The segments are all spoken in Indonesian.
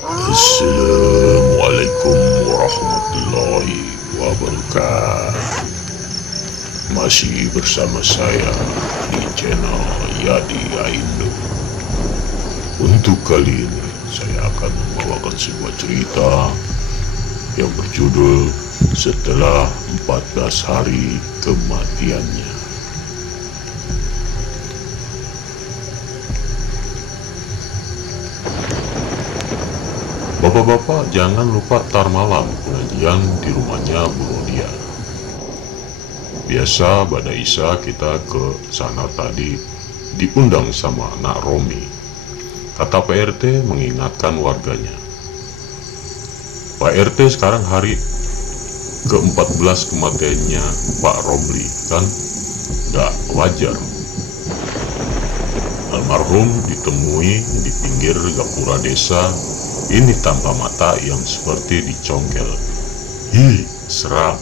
Assalamualaikum warahmatullahi wabarakatuh. Masih bersama saya di channel Yadi Aindo. Untuk kali ini saya akan membawakan sebuah cerita yang berjudul Setelah 14 Hari Kematiannya. Bapak-bapak, jangan lupa tar malam pengajian di rumahnya Bu Rodia. Biasa pada Isa kita ke sana tadi diundang sama Nak Romi. Kata Pak RT mengingatkan warganya. Pak RT sekarang hari ke-14 kematiannya Pak Romli, kan gak wajar. Almarhum ditemui di pinggir gapura desa. Ini tanpa mata yang seperti dicongkel. Hi, seram,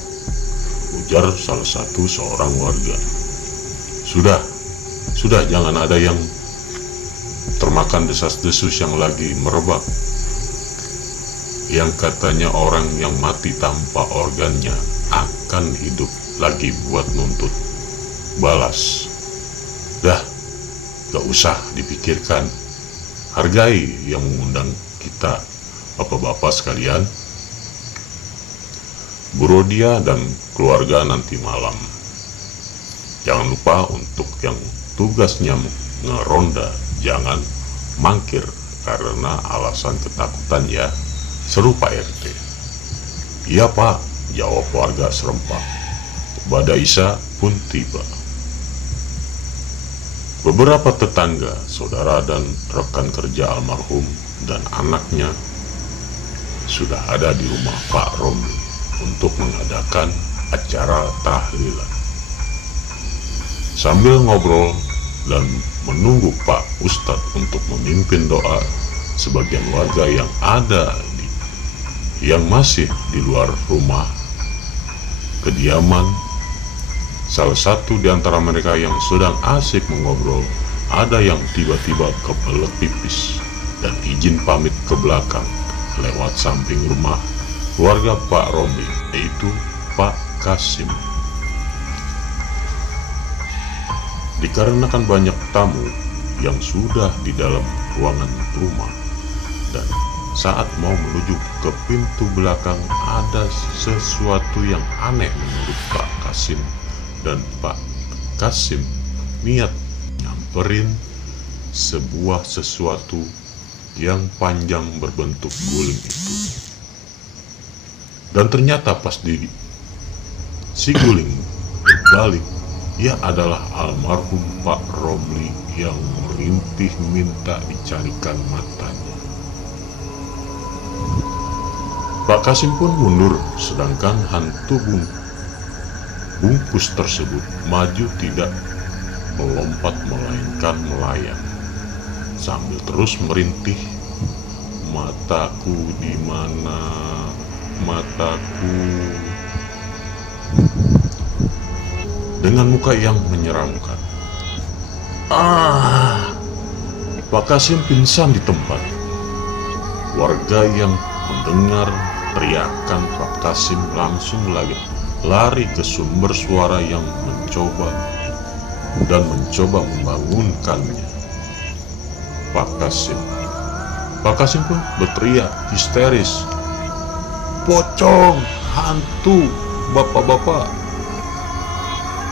ujar salah satu seorang warga. Sudah jangan ada yang termakan desas-desus yang lagi merebak. Yang katanya orang yang mati tanpa organnya akan hidup lagi buat nuntut balas. Dah, gak usah dipikirkan. Hargai yang mengundang kita, bapak-bapak sekalian. Bu Rodia dan keluarga nanti malam. Jangan lupa untuk yang tugasnya ngeronda, jangan mangkir karena alasan ketakutan ya, seru Pak RT. Iya Pak, jawab warga serempak. Bada Isa pun tiba. Beberapa tetangga, saudara dan rekan kerja almarhum dan anaknya sudah ada di rumah Pak Romli untuk mengadakan acara tahlilan. Sambil ngobrol dan menunggu Pak Ustadz untuk memimpin doa, sebagian warga yang masih di luar rumah kediaman, salah satu di antara mereka yang sedang asik mengobrol, ada yang tiba-tiba kebelet pipis dan izin pamit ke belakang lewat samping rumah keluarga Pak Romli, yaitu Pak Kasim. Dikarenakan banyak tamu yang sudah di dalam ruangan rumah, dan saat mau menuju ke pintu belakang ada sesuatu yang aneh menurut Pak Kasim, dan Pak Kasim niat nyamperin sebuah sesuatu yang panjang berbentuk guling itu. Dan ternyata pas si guling berbalik, ia adalah almarhum Pak Romli yang merintih minta dicarikan matanya. Pak Kasim pun mundur, sedangkan hantu bungkus tersebut maju tidak melompat melainkan melayang sambil terus merintih, "Mataku di mana? Mataku." Dengan muka yang menyeramkan. Pak Kasim pingsan di tempat. Warga yang mendengar teriakan Pak Kasim langsung lari ke sumber suara yang mencoba membangunkannya. Pak Kasim pun berteriak histeris, "Pocong, hantu, bapak-bapak.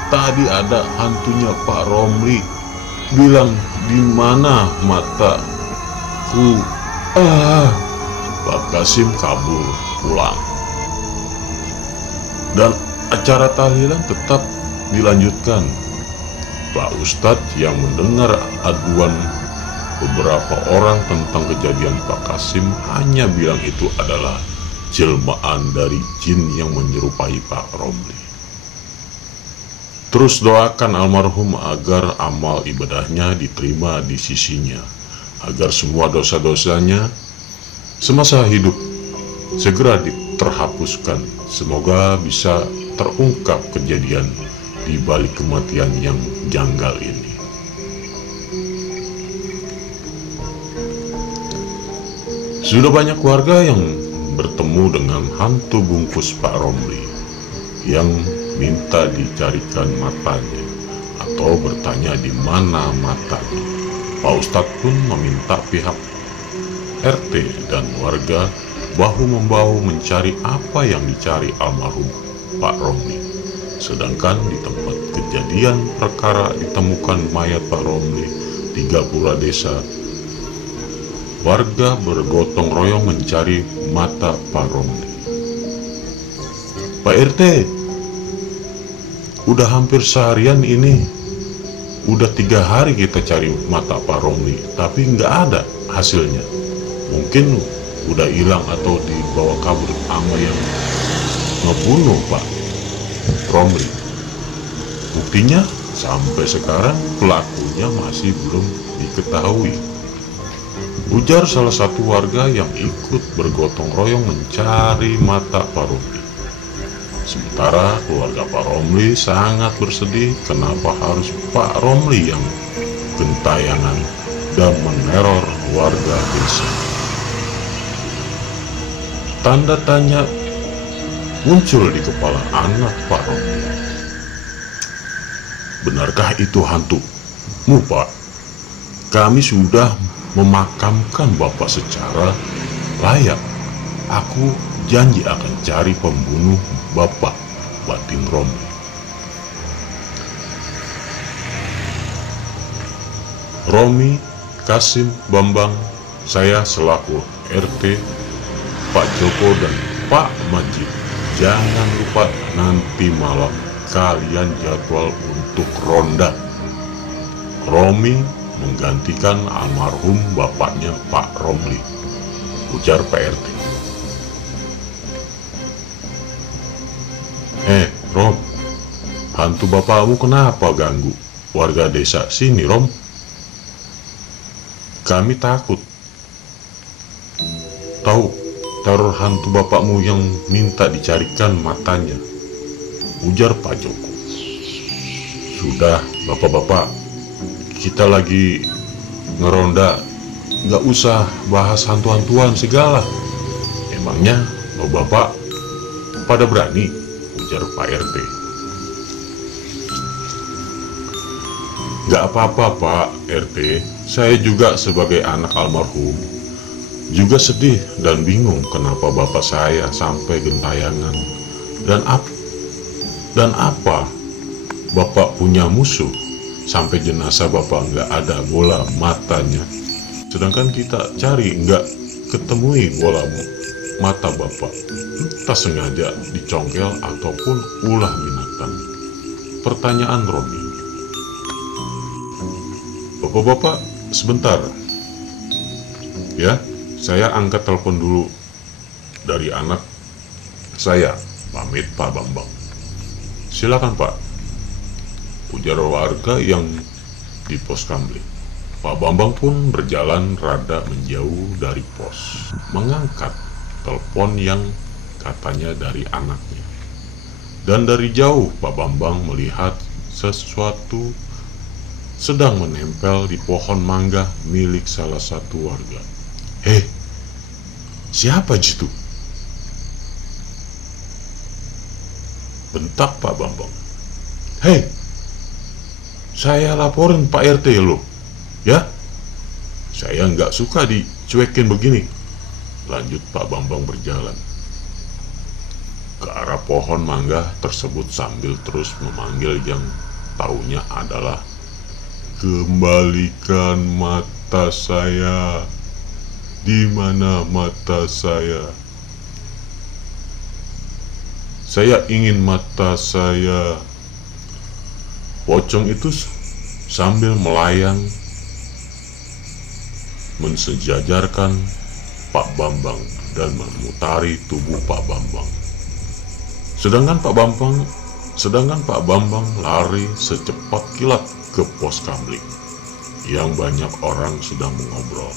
Tadi ada hantunya Pak Romli, bilang di mana mataku." Pak Kasim kabur pulang. Dan acara tahlilan tetap dilanjutkan. Pak Ustadz yang mendengar aduan beberapa orang tentang kejadian Pak Kasim hanya bilang itu adalah jelmaan dari jin yang menyerupai Pak Romli. Terus doakan almarhum agar amal ibadahnya diterima di sisinya, agar semua dosa-dosanya semasa hidup segera terhapuskan. Semoga bisa terungkap kejadian di balik kematian yang janggal ini. Sudah banyak warga yang bertemu dengan hantu bungkus Pak Romli yang minta dicarikan matanya atau bertanya di mana matanya. Pak Ustadz pun meminta pihak RT dan warga bahu-membahu mencari apa yang dicari almarhum Pak Romli. Sedangkan di tempat kejadian perkara ditemukan mayat Pak Romli di Gapura desa, warga bergotong royong mencari mata Pak Romli. Pak RT, udah hampir seharian ini, udah 3 hari kita cari mata Pak Romli, tapi nggak ada hasilnya. Mungkin udah hilang atau dibawa kabur sama yang ngebunuh Pak Romli. Buktinya sampai sekarang pelakunya masih belum diketahui, ujar salah satu warga yang ikut bergotong royong mencari mata Pak Romli. Sementara keluarga Pak Romli sangat bersedih kenapa harus Pak Romli yang gentayangan dan meneror warga desa. Tanda tanya muncul di kepala anak Pak Romli. Benarkah itu hantumu, Pak? Kami sudah memakamkan Bapak secara layak. Aku janji akan cari pembunuh Bapak, batin Romli. Romi, Kasim, Bambang, saya selaku RT, Pak Joko dan Pak Majid, jangan lupa nanti malam kalian jadwal untuk ronda. Romi menggantikan almarhum bapaknya Pak Romli, ujar Pak RT. Rom, hantu bapakmu kenapa ganggu warga desa sini, Rom? Kami takut. Tahu teror hantu bapakmu yang minta dicarikan matanya, ujar Pak Joko. Sudah, bapak-bapak, kita lagi ngeronda, nggak usah bahas hantu-hantuan segala. Emangnya bapak pada berani, ujar Pak RT. Gak apa-apa Pak RT, saya juga sebagai anak almarhum juga sedih dan bingung kenapa bapak saya sampai gentayangan. Dan apa bapak punya musuh sampai jenazah bapak nggak ada bola matanya, sedangkan kita cari nggak ketemui bola mata bapak, entah sengaja dicongkel ataupun ulah binatang. Pertanyaan Romi. Bapak-bapak, sebentar ya, saya angkat telepon dulu dari anak saya, pamit Pak Bambang. Silakan Pak, ujar warga yang di pos Kamling. Pak Bambang pun berjalan rada menjauh dari pos, mengangkat telepon yang katanya dari anaknya. Dan dari jauh Pak Bambang melihat sesuatu sedang menempel di pohon mangga milik salah satu warga. Siapa itu? Bentak Pak Bambang. Saya laporin Pak RT loh, ya. Saya nggak suka dicuekin begini. Lanjut Pak Bambang berjalan ke arah pohon mangga tersebut sambil terus memanggil yang taunya adalah, kembalikan mata saya. Di mana mata saya? Saya ingin mata saya. Pocong itu sambil melayang mensejajarkan Pak Bambang dan memutari tubuh Pak Bambang. Sedangkan Pak Bambang lari secepat kilat ke pos Kamling yang banyak orang sedang mengobrol.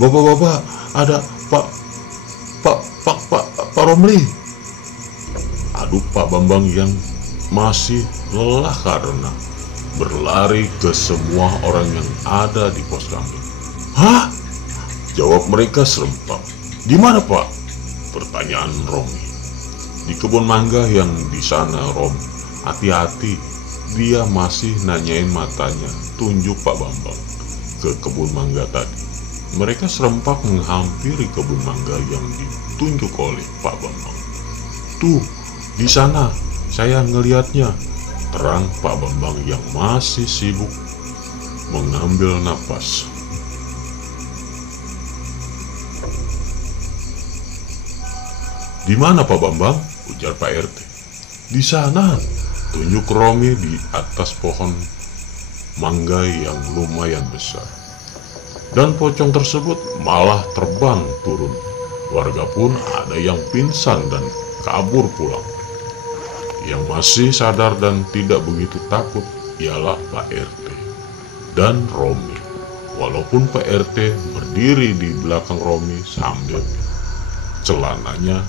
Bapak-bapak, ada Pak Romli. Aduh, Pak Bambang yang masih lelah karena berlari ke semua orang yang ada di pos kami. "Hah?" jawab mereka serempak. "Di mana, Pak?" pertanyaan Romi. "Di kebun mangga yang di sana, Rom. Hati-hati." Dia masih nanyain matanya, tunjuk Pak Bambang ke kebun mangga tadi. Mereka serempak menghampiri kebun mangga yang ditunjuk oleh Pak Bambang. "Tuh, di sana, saya ngelihatnya," terang Pak Bambang yang masih sibuk mengambil napas. "Di mana, Pak Bambang?" ujar Pak RT. "Di sana," tunjuk Romi di atas pohon mangga yang lumayan besar. Dan pocong tersebut malah terbang turun. Warga pun ada yang pingsan dan kabur pulang. Yang masih sadar dan tidak begitu takut ialah Pak RT dan Romi. Walaupun Pak RT berdiri di belakang Romi sambil celananya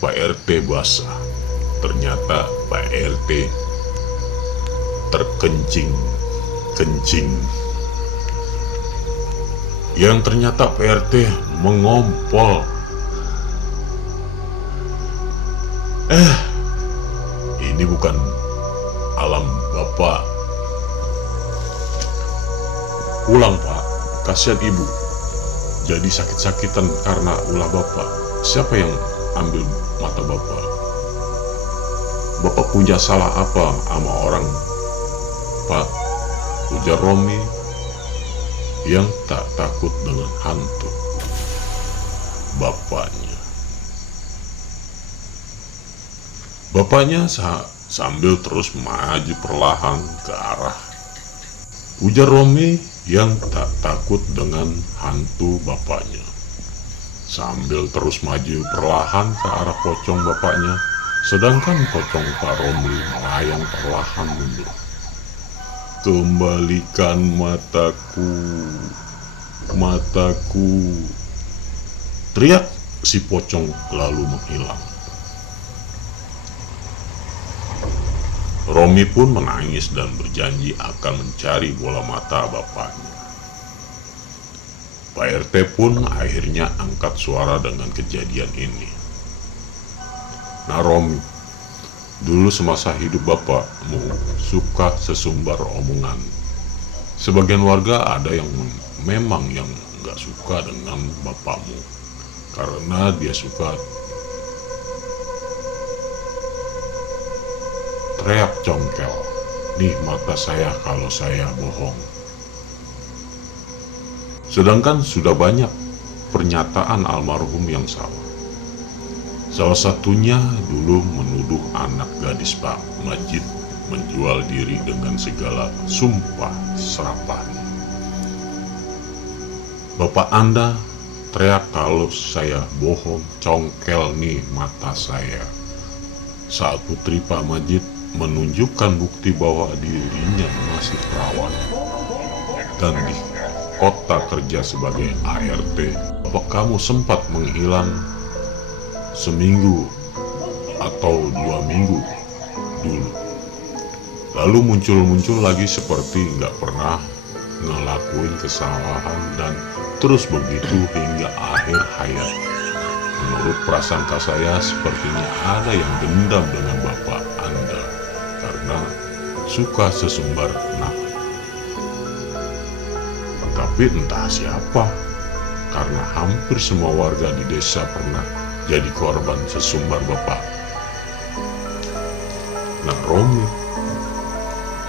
Pak RT basah. Ternyata Pak RT terkencing-kencing. Yang ternyata Pak RT mengompol. Ini bukan alam Bapak. Pulang, Pak. Kasihan Ibu. Jadi sakit-sakitan karena ulah Bapak. Siapa yang ambil mata Bapak? Bapak punya salah apa sama orang, Pak? Ujar Romi yang tak takut dengan hantu. Bapaknya sambil terus maju perlahan ke arah. Ujar Romi yang tak takut dengan hantu bapaknya. Sambil terus maju perlahan ke arah pocong bapaknya, sedangkan pocong Pak Romi melayang perlahan mundur. "Kembalikan mataku, mataku," teriak si pocong lalu menghilang. Romi pun menangis dan berjanji akan mencari bola mata bapaknya. Pak RT pun akhirnya angkat suara dengan kejadian ini. "Nah Romi, dulu semasa hidup bapakmu suka sesumbar omongan. Sebagian warga ada yang memang yang gak suka dengan bapakmu karena dia suka teriak congkel. Nih mata saya kalau saya bohong. Sedangkan sudah banyak pernyataan almarhum yang salah. Salah satunya dulu menuduh anak gadis Pak Majid menjual diri dengan segala sumpah serapah. Bapak Anda teriak kalau saya bohong, congkel nih mata saya. Saat putri Pak Majid menunjukkan bukti bahwa dirinya masih perawan dan di kota kerja sebagai ART. Bapak kamu sempat menghilang seminggu atau 2 minggu dulu. Lalu muncul lagi seperti nggak pernah ngelakuin kesalahan dan terus begitu hingga akhir hayat. Menurut prasangka saya sepertinya ada yang dendam dengan Bapak Anda karena suka sesumbar nak. Tapi entah siapa, karena hampir semua warga di desa pernah jadi korban sesumbar bapak. Nah Romi,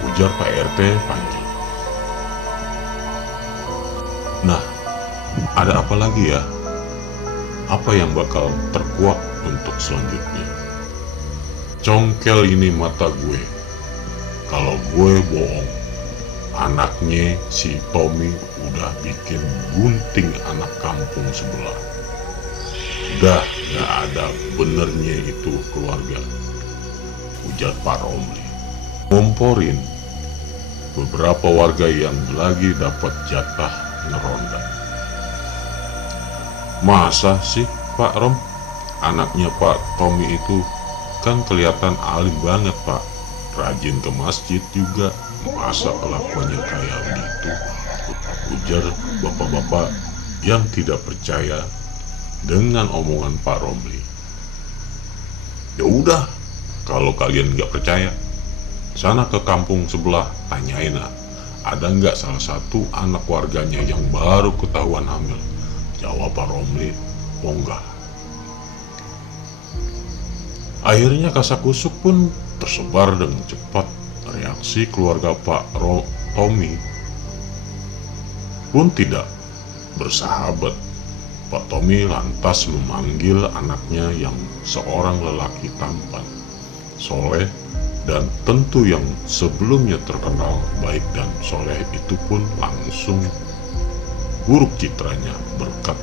ujar Pak RT panggil. Nah, ada apa lagi ya? Apa yang bakal terkuak untuk selanjutnya? Congkel ini mata gue. Kalau gue bohong, anaknya si Tommy udah bikin gunting anak kampung sebelah. Udah gak ada benernya itu keluarga, ujar Pak Romli. Ngomporin beberapa warga yang lagi dapat jatah ngeronda. Masa sih Pak Rom, anaknya Pak Tommy itu kan kelihatan alim banget, Pak. Rajin ke masjid juga. Masa kelakuannya kayak gitu? Ujar bapak-bapak yang tidak percaya dengan omongan Pak Romli. Ya udah, kalau kalian nggak percaya, sana ke kampung sebelah, tanyain lah, ada nggak salah satu anak warganya yang baru ketahuan hamil? Jawab Pak Romli, oh enggak. Akhirnya kasakusuk pun tersebar dengan cepat. Reaksi keluarga Pak Tommy pun tidak bersahabat. Pak Tommy lantas memanggil anaknya yang seorang lelaki tampan, soleh, dan tentu yang sebelumnya terkenal baik dan soleh itu pun langsung buruk citranya berkat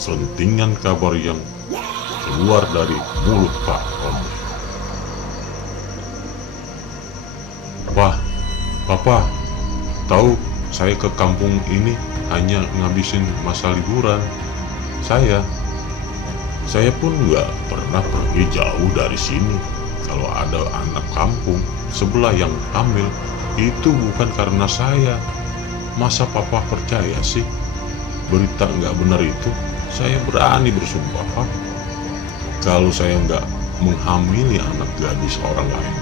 selentingan kabar yang keluar dari mulut Pak Romli. Papa, tahu saya ke kampung ini hanya ngabisin masa liburan. Saya pun nggak pernah pergi jauh dari sini. Kalau ada anak kampung sebelah yang hamil, itu bukan karena saya. Masa papa percaya sih berita nggak benar itu? Saya berani bersumpah, Pak, kalau saya nggak menghamili anak gadis orang lain.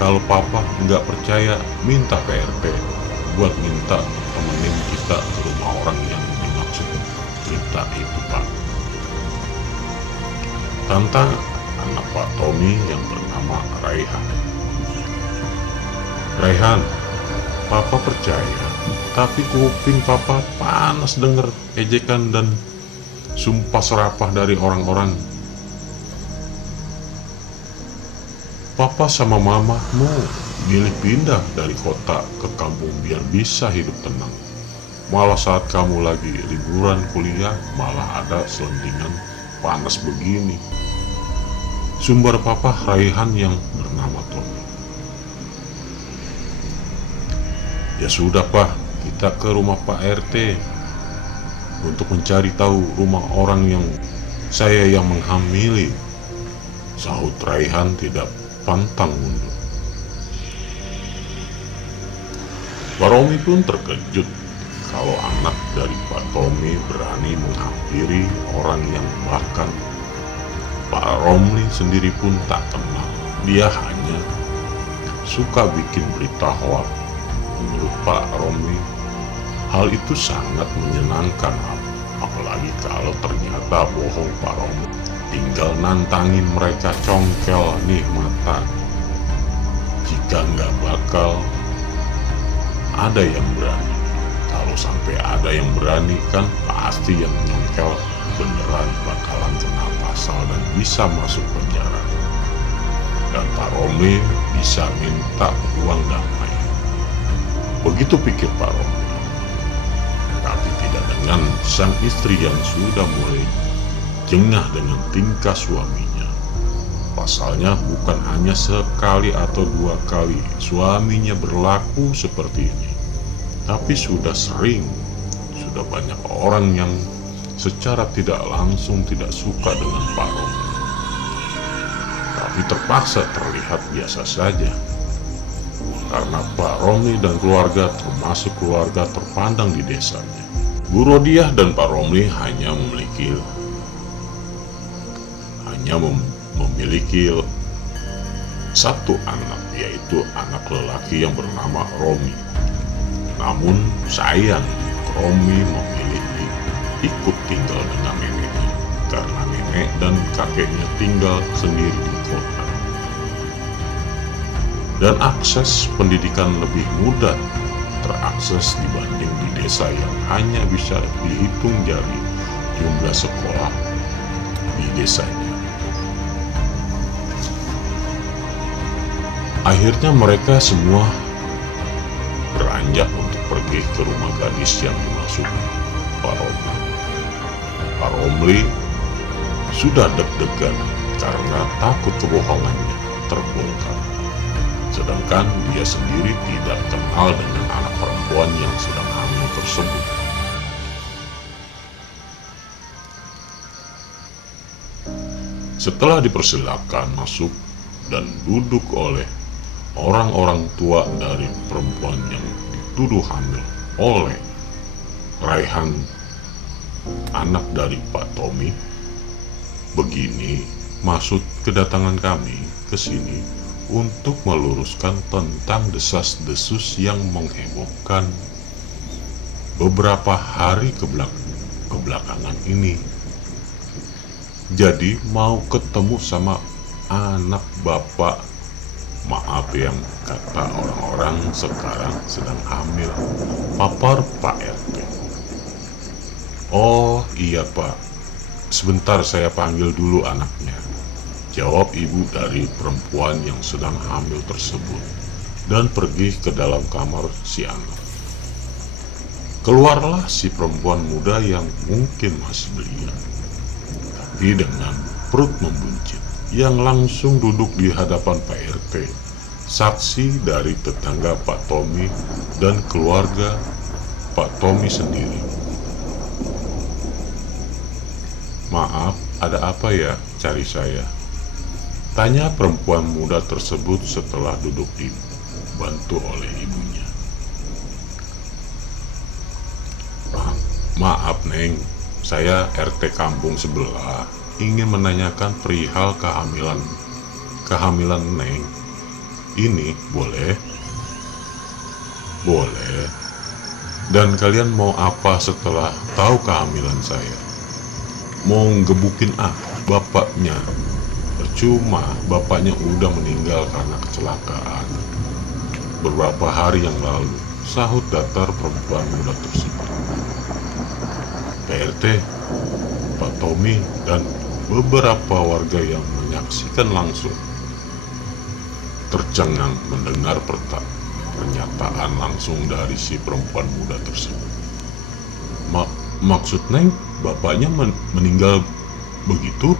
Kalau papa nggak percaya, minta PRT buat minta temenin kita ke rumah orang yang dimaksud kita itu, Pak. Tantang anak Pak Tommy yang bernama Raihan. Raihan, papa percaya, tapi kuping papa panas denger ejekan dan sumpah serapah dari orang-orang. Papa sama mama mau milih pindah dari kota ke kampung biar bisa hidup tenang. Malah saat kamu lagi liburan kuliah, malah ada selentingan panas begini. Sumber papa Raihan yang bernama Tommy. Ya sudah, Pak, kita ke rumah Pak RT untuk mencari tahu rumah orang yang saya yang menghamili. Sahut Raihan tidak pantang mundur. Pak Romi pun terkejut kalau anak dari Pak Tommy berani menghampiri orang yang bahkan Pak Romli sendiri pun tak kenal. Dia hanya suka bikin berita hoax. Menurut Pak Romli, hal itu sangat menyenangkan, apalagi kalau ternyata bohong. Pak Romli tinggal nantangin mereka congkel nih mata. Jika nggak bakal ada yang berani. Kalau sampai ada yang berani, kan pasti yang nyongkel beneran bakalan kena pasal dan bisa masuk penjara. Dan Pak Romli bisa minta uang damai. Begitu pikir Pak Romli. Tapi tidak dengan sang istri yang sudah mulai jengah dengan tingkah suaminya. Pasalnya bukan hanya sekali atau dua kali suaminya berlaku seperti ini, tapi sudah sering. Sudah banyak orang yang secara tidak langsung tidak suka dengan Pak Romli, tapi terpaksa terlihat biasa saja. Karena Pak Romli dan keluarga termasuk keluarga terpandang di desanya. Bu Rodiah dan Pak Romli hanya memiliki satu anak, yaitu anak lelaki yang bernama Romi. Namun sayang, Romi memilih ikut tinggal dengan neneknya karena nenek dan kakeknya tinggal sendiri di kota. Dan akses pendidikan lebih mudah terakses dibanding di desa yang hanya bisa dihitung jari jumlah sekolah di desanya. Akhirnya mereka semua beranjak untuk pergi ke rumah gadis yang dimaksud Pak Romli. Pak Romli sudah deg-degan karena takut kebohongannya terbongkar. Sedangkan dia sendiri tidak kenal dengan anak perempuan yang sedang hamil tersebut. Setelah dipersilakan masuk, dan duduk oleh orang-orang tua dari perempuan yang dituduh hamil oleh Raihan, anak dari Pak Tommy. Begini maksud kedatangan kami ke sini, untuk meluruskan tentang desas-desus yang menghebohkan beberapa hari kebelakangan ini. Jadi mau ketemu sama anak bapak, maaf yang kata orang-orang sekarang sedang hamil, papar Pak RT. Oh iya Pak, sebentar saya panggil dulu anaknya, jawab ibu dari perempuan yang sedang hamil tersebut, dan pergi ke dalam kamar si anak. Keluarlah si perempuan muda yang mungkin masih belia, tapi dengan perut membuncit, yang langsung duduk di hadapan Pak RT, saksi dari tetangga Pak Tommy dan keluarga Pak Tommy sendiri. Maaf, ada apa ya cari saya? Tanya perempuan muda tersebut setelah duduk dibantu oleh ibunya. Maaf Neng, saya RT kampung sebelah ingin menanyakan perihal kehamilan Neng. Ini boleh? Boleh. Dan kalian mau apa setelah tahu kehamilan saya? Mau ngebukin bapaknya? Percuma, bapaknya udah meninggal karena kecelakaan beberapa hari yang lalu, sahut datar perempuan muda tersebut. PRT, Pak Tommy, dan beberapa warga yang menyaksikan langsung tercengang mendengar pernyataan langsung dari si perempuan muda tersebut. Maksud Neng, bapaknya meninggal begitu?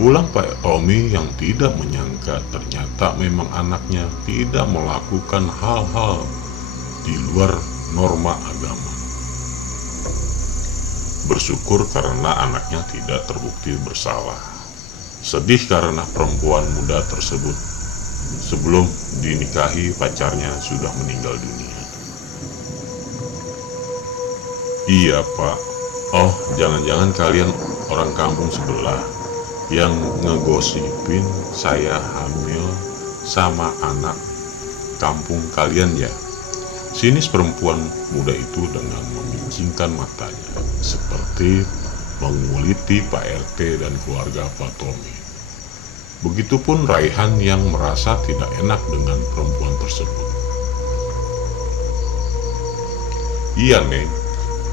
Ulang Pak Tommy yang tidak menyangka ternyata memang anaknya tidak melakukan hal-hal di luar norma agama. Bersyukur karena anaknya tidak terbukti bersalah. Sedih karena perempuan muda tersebut sebelum dinikahi pacarnya sudah meninggal dunia. Iya Pak. Oh, jangan-jangan kalian orang kampung sebelah yang ngegosipin saya hamil sama anak kampung kalian ya? Sinis perempuan muda itu dengan memincingkan matanya, seperti menguliti Pak RT dan keluarga Pak Tommy. Begitupun Raihan yang merasa tidak enak dengan perempuan tersebut. Iya Neng,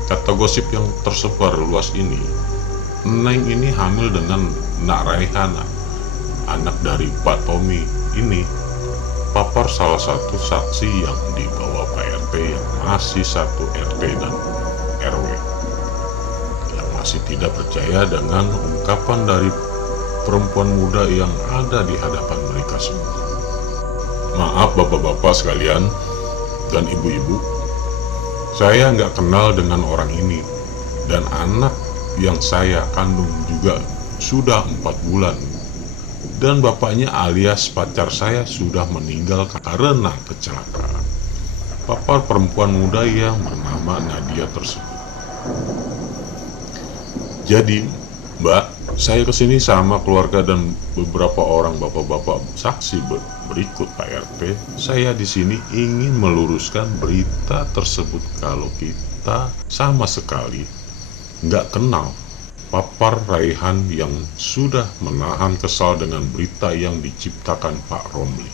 kata gosip yang tersebar luas ini, Neng ini hamil dengan Nak Raihana, anak dari Pak Tommy ini, papar salah satu saksi yang dibawa Pak RT yang masih satu RT dan RW, yang masih tidak percaya dengan ungkapan dari perempuan muda yang ada di hadapan mereka semua. Maaf bapak-bapak sekalian dan ibu-ibu, saya nggak kenal dengan orang ini, dan anak yang saya kandung juga sudah 4 bulan, dan bapaknya alias pacar saya sudah meninggal karena kecelakaan. Papar perempuan muda yang bernama Nadia tersebut. Jadi Mbak, saya kesini sama keluarga dan beberapa orang bapak-bapak saksi berikut Pak RT. Saya di sini ingin meluruskan berita tersebut kalau kita sama sekali nggak kenal papar Raihan yang sudah menahan kesal dengan berita yang diciptakan Pak Romli.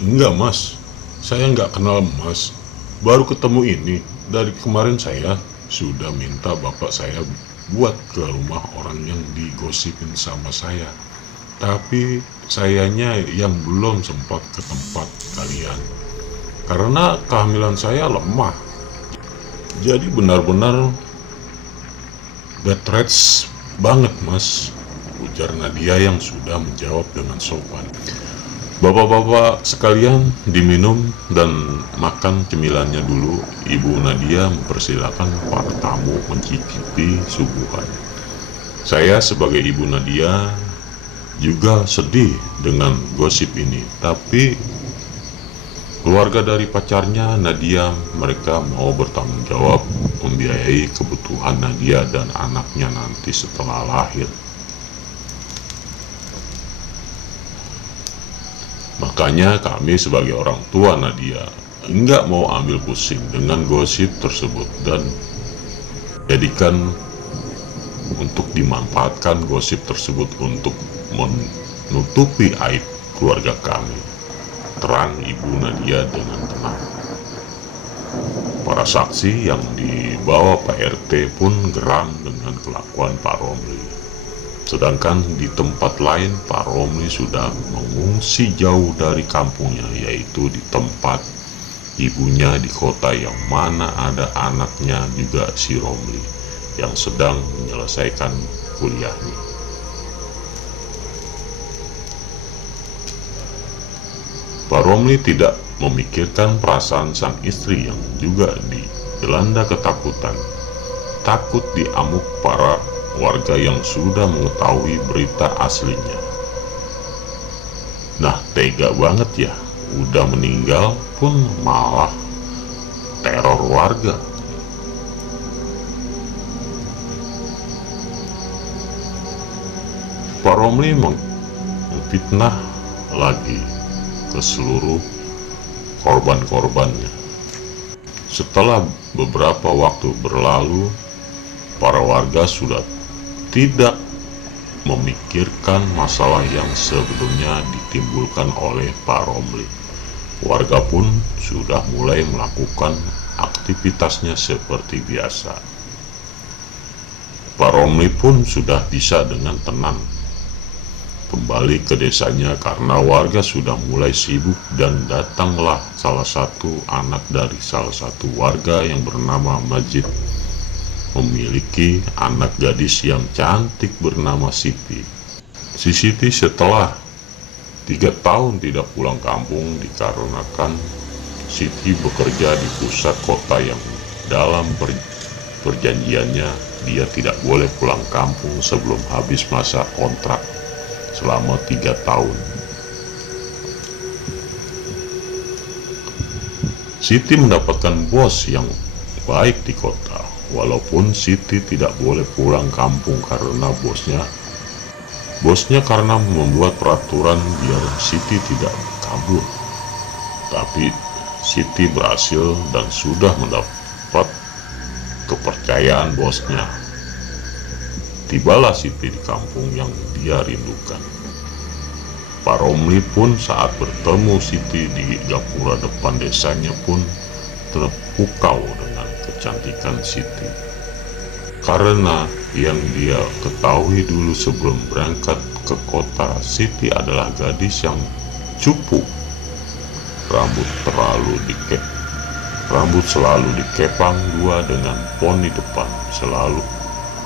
Enggak Mas, saya nggak kenal Mas, baru ketemu ini. Dari kemarin saya sudah minta bapak saya buat ke rumah orang yang digosipin sama saya, tapi sayanya yang belum sempat ke tempat kalian karena kehamilan saya lemah. Jadi benar-benar bed rest banget Mas, ujar Nadia yang sudah menjawab dengan sopan. Bapak-bapak sekalian, diminum dan makan cemilannya dulu. Ibu Nadia mempersilakan para tamu mencicipi suguhan. Saya sebagai Ibu Nadia juga sedih dengan gosip ini, tapi keluarga dari pacarnya Nadia mereka mau bertanggung jawab membiayai kebutuhan Nadia dan anaknya nanti setelah lahir. Makanya kami sebagai orang tua Nadia enggak mau ambil pusing dengan gosip tersebut dan jadikan untuk dimanfaatkan gosip tersebut untuk menutupi aib keluarga kami. Terang Ibu Nadia dengan tenang. Para saksi yang dibawa Pak RT pun geram dengan kelakuan Pak Romli. Sedangkan di tempat lain Pak Romli sudah mengungsi jauh dari kampungnya, yaitu di tempat ibunya di kota yang mana ada anaknya juga si Romli yang sedang menyelesaikan kuliahnya. Pak Romli tidak memikirkan perasaan sang istri yang juga dilanda ketakutan, takut diamuk para warga yang sudah mengetahui berita aslinya. Nah, tega banget ya, udah meninggal pun malah teror warga. Pak Romli memfitnah lagi ke seluruh korban-korbannya. Setelah beberapa waktu berlalu, para warga sudah tidak memikirkan masalah yang sebelumnya ditimbulkan oleh Pak Romli. Warga pun sudah mulai melakukan aktivitasnya seperti biasa. Pak Romli pun sudah bisa dengan tenang kembali ke desanya karena warga sudah mulai sibuk, dan datanglah salah satu anak dari salah satu warga yang bernama Majid, memiliki anak gadis yang cantik bernama Siti. Si Siti setelah 3 tahun tidak pulang kampung dikarenakan Siti bekerja di pusat kota yang dalam perjanjiannya dia tidak boleh pulang kampung sebelum habis masa kontrak selama 3 tahun. Siti mendapatkan bos yang baik di kota, walaupun Siti tidak boleh pulang kampung karena bosnya karena membuat peraturan biar Siti tidak kabur. Tapi Siti berhasil dan sudah mendapat kepercayaan bosnya. Tibalah Siti di kampung yang dia rindukan. Pak Romli pun saat bertemu Siti di gapura depan desanya pun terpukau dengan kecantikan Siti. Karena yang dia ketahui dulu sebelum berangkat ke kota, Siti adalah gadis yang cupu. Rambut selalu dikepang 2 dengan poni depan, selalu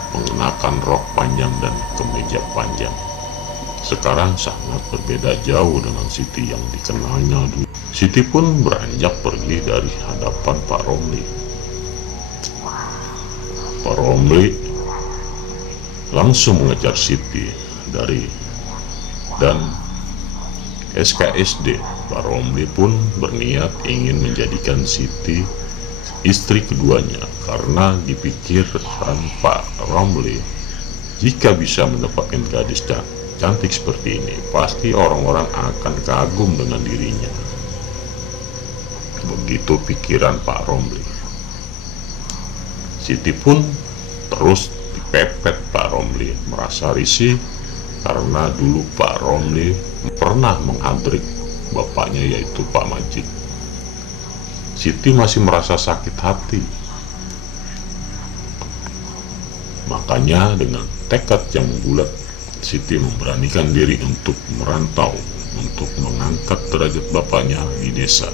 mengenakan rok panjang dan kemeja panjang. Sekarang sangat berbeda jauh dengan Siti yang dikenalnya dulu. Siti pun beranjak pergi dari hadapan Pak Romli. Pak Romli langsung mengejar Siti dan SKSD. Pak Romli pun berniat ingin menjadikan Siti istri keduanya karena dipikirkan Pak Romli, jika bisa mendapatkan gadis cantik seperti ini, pasti orang-orang akan kagum dengan dirinya. Begitu pikiran Pak Romli. Siti pun terus dipepet Pak Romli, merasa risih karena dulu Pak Romli pernah menghadrik bapaknya yaitu Pak Majid. Siti masih merasa sakit hati. Makanya dengan tekad yang bulat, Siti memberanikan diri untuk merantau, untuk mengangkat derajat bapaknya di desa.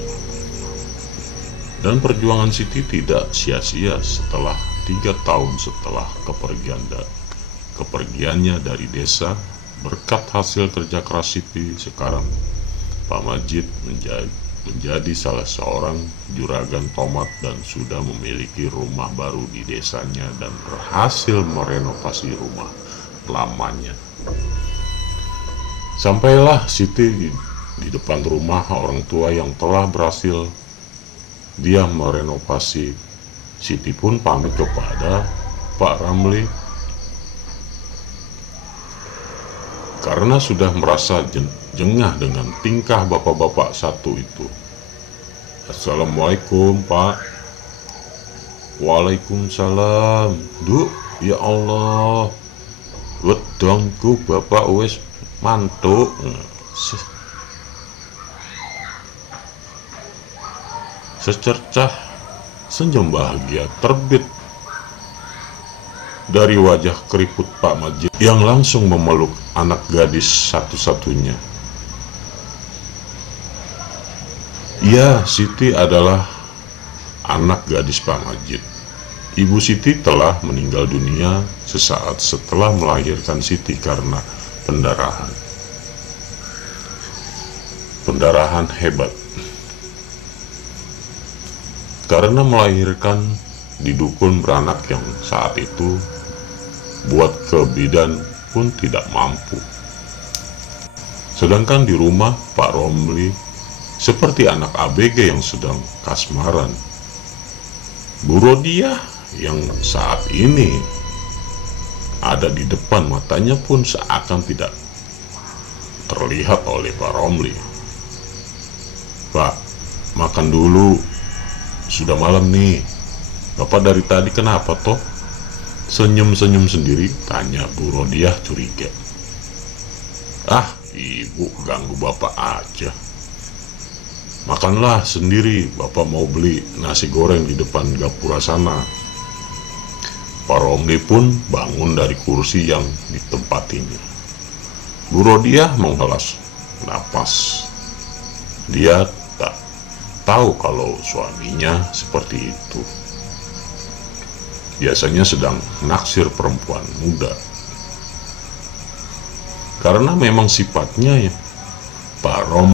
Dan perjuangan Siti tidak sia-sia. Setelah 3 tahun setelah kepergiannya dari desa, berkat hasil kerja keras Siti, sekarang Pak Majid menjadi salah seorang juragan tomat dan sudah memiliki rumah baru di desanya dan berhasil merenovasi rumah lamanya. Sampailah Siti di depan rumah orang tua yang telah berhasil dia merenovasi. Siti pun pamit kepada Pak Ramli karena sudah merasa jengah dengan tingkah bapak-bapak satu itu. Assalamualaikum Pak. Waalaikumsalam. Duh, ya Allah, wedongku bapak wis mantuk. Secercah senyum bahagia terbit dari wajah keriput Pak Majid yang langsung memeluk anak gadis satu-satunya. Ya, Siti adalah anak gadis Pak Majid. Ibu Siti telah meninggal dunia sesaat setelah melahirkan Siti karena pendarahan. Pendarahan hebat. Karena melahirkan di dukun beranak yang saat itu buat ke bidan pun tidak mampu. Sedangkan di rumah Pak Romli seperti anak ABG yang sedang kasmaran. Bu Rodiah yang saat ini ada di depan matanya pun seakan tidak terlihat oleh Pak Romli. Pak, makan dulu. Sudah malam nih. Bapak dari tadi kenapa toh? Senyum-senyum sendiri, tanya Bu Rodiah curiga. Ah, ibu ganggu bapak aja. Makanlah sendiri, bapak mau beli nasi goreng di depan gapura sana. Pak Romli pun bangun dari kursi yang ditempatinya. Bu Rodiah menghelas napas. Dia tak tahu kalau suaminya seperti itu. Biasanya sedang naksir perempuan muda. Karena memang sifatnya ya, Pak Rom